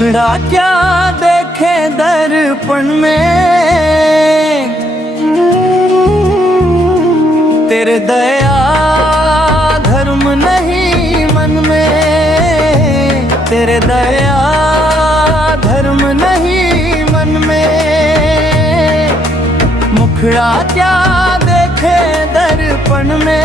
मुखड़ा क्या देखे दर्पण में, तेरे दया धर्म नहीं मन में, तेरे दया धर्म नहीं मन में। मुखड़ा क्या देखे दर्पण में,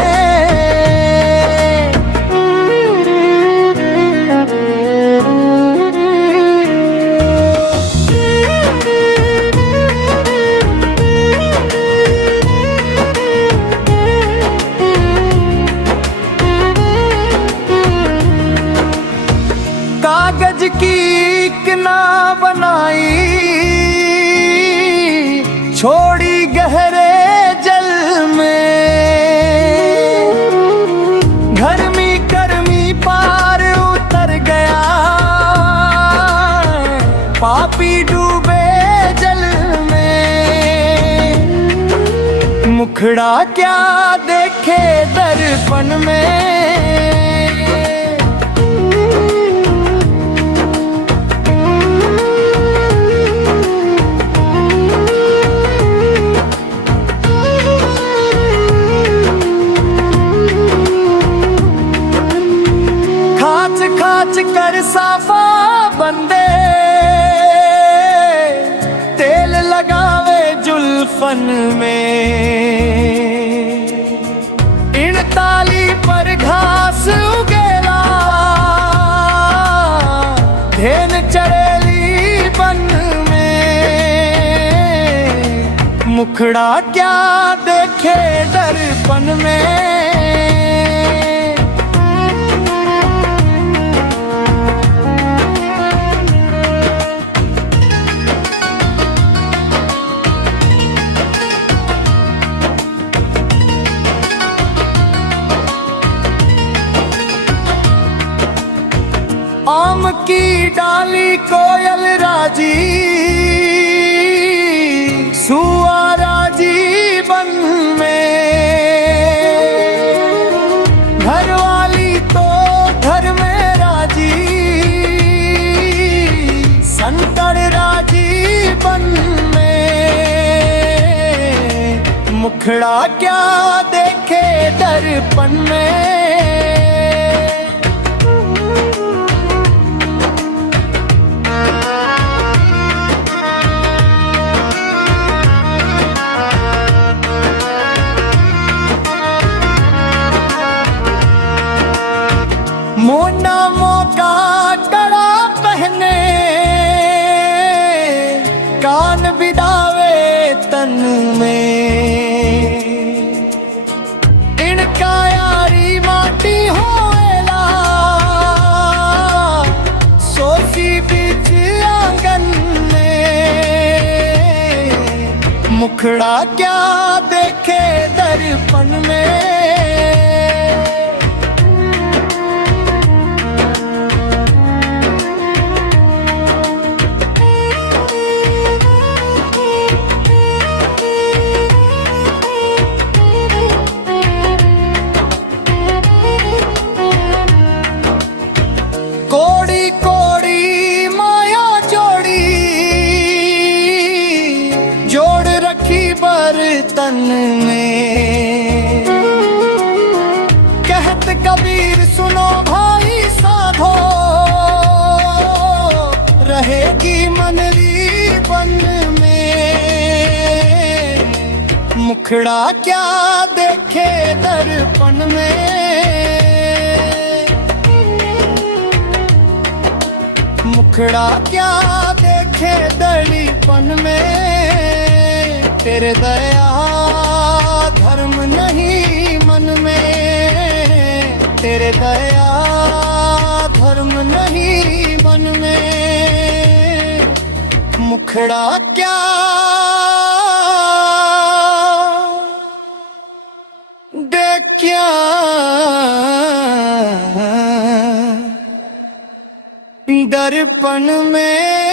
कागज की किना बनाई, छोड़ी गहरे जल में। घरमी कर्मी पार उतर गया, पापी डूबे जल में। मुखड़ा क्या देखे दर्पण में, खाच कर साफा बंदे, तेल लगावे जुल्फन में। इन ताली पर घास उगेला, धेन चढ़ेली बन में। मुखड़ा क्या देखे दर्पण में, आम की डाली कोयल राजी, सुआ राजी बन में। घर वाली तो घर में राजी, संतर राजी बन में। मुखड़ा क्या देखे दर्पण में, मोना मोका कड़ा पहने, कान बिदावे तन में। इनका यारी माटी होएला, सोची बीच आंगन में। मुखड़ा क्या देखे दर्पण में, कोड़ी कोड़ी माया जोड़ी, जोड़ रखी बर्तन में। कहत कबीर सुनो भाई साधो, रहेगी मनरी बन में। मुखड़ा क्या देखे दर्पण में, मुखड़ा क्या देखे दर्पण में। तेरे दया धर्म नहीं मन में, तेरे दया धर्म नहीं मन में। मुखड़ा क्या देखिया दर्पण में।